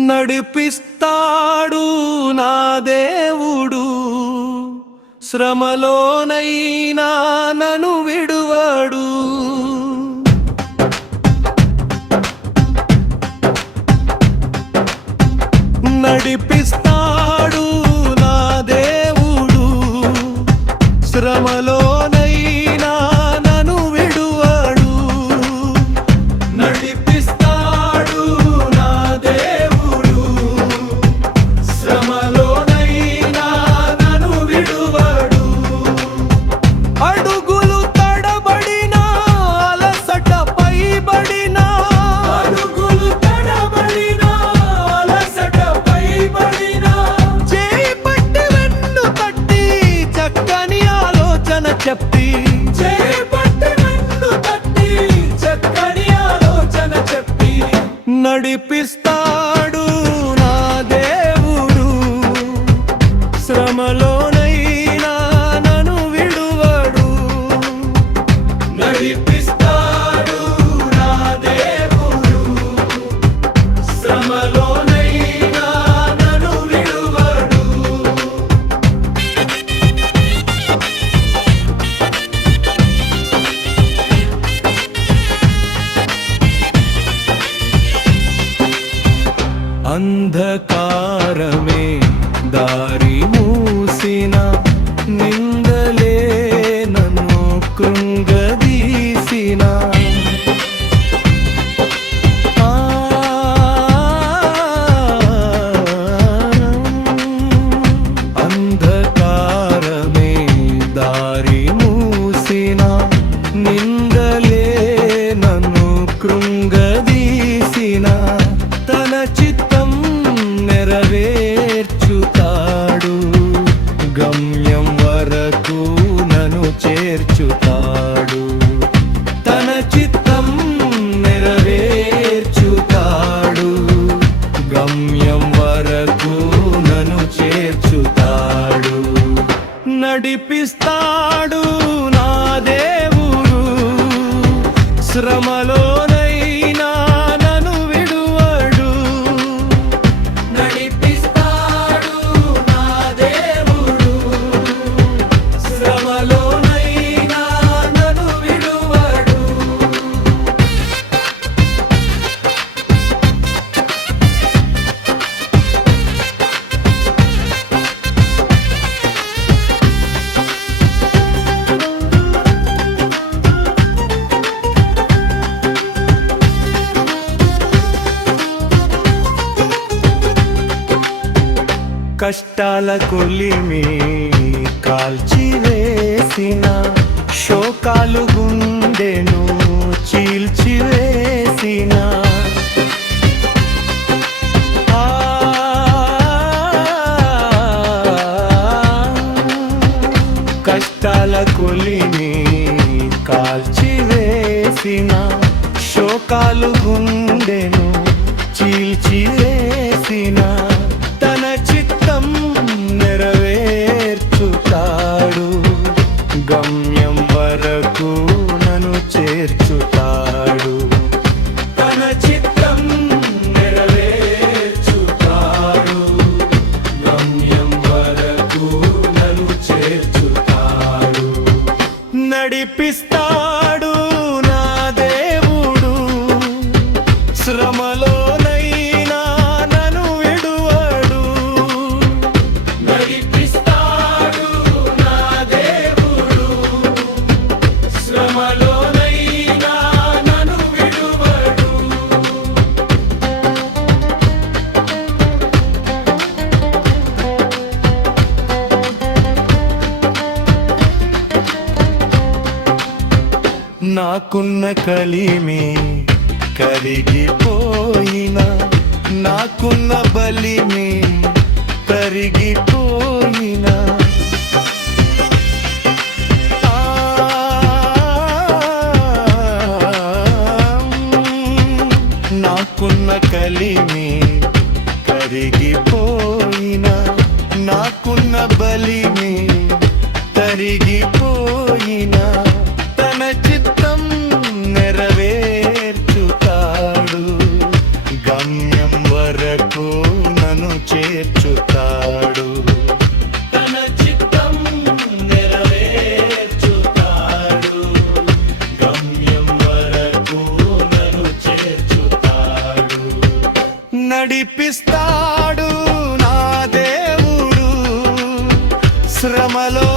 నడిపిస్తాడు నా దేవుడు, శ్రమలోనైనా నన్ను విడువడు. నడిపిస్తాడు నా దేవుడు, శ్రమలోనైనా నన్ను విడువడు. నడిపిస్తాడు నా దేవుడు, శ్రమలోనైనా నన్ను విడువడు. అడుగులు తడబడినా అలసట పైబడినా, అడుగులు తడబడినా అలసట పైబడినా, చేపట్టి వెన్ను తట్టి చక్కని ఆలోచన చెప్పి, చేపట్టి వెన్ను తట్టి చక్కని ఆలోచన చెప్పి, నడిపిస్తాడు నా దేవుడు, శ్రమలోనైనా నన్ను విడువడు. నడిపిస్తాడు నా దేవుడు, శ్రమలోనైనా నన్ను విడువడు. అంధకారమే దారి మూసిన, నిందలే నన్ను కృంగదీసిన, అంధకారమే దారి మూసిన, నిందలే నన్ను కృంగదీసిన, తన చిత్తం నెరవేర్చుతాడు, గమ్యం వరకు నన్ను చేర్చుతాడు. తన చిత్తం నెరవేర్చుతాడు, గమ్యం వరకు నన్ను చేర్చుతాడు. నడిపిస్తాడు నా దేవుడు, శ్రమలోనైనా నన్ను విడువడు. నడిపిస్తాడు నా దేవుడు, శ్రమలోనైనా నన్ను విడువడు. కష్టాల కొలిమి కాల్చివేసిన, శోకాలు గుండెను చీల్చివేసిన, కష్టాల కొలిమి కాల్చివేసిన, శోకాలు గుండెను చీల్చివేసిన, తన చిత్తం నెరవేర్చుతాడు, గమ్యం వరకు నన్ను చేర్చుతాడు. తన చిత్తం నెరవేర్చుతాడు, గమ్యం వరకు నన్ను చేర్చుతాడు. నడిపిస్తాడు నా దేవుడు, శ్రమలోనైనా నన్ను విడువడు. నడిపిస్తాడు నా దేవుడు, శ్రమలోనైనా నన్ను విడువడు. నాకున్న కలిమి కరిగిపోయిన, నాకున్న బలిమి కరిగిపోయిన, నాకున్న కలిమి కరిగిపోయిన, నాకున్న బలిమి తరిగిపోయిన, తన చిత్తం నెరవేర్చుతాడు, గమ్యం వరకు నడిపిస్తాడు నా దేవుడు శ్రమలో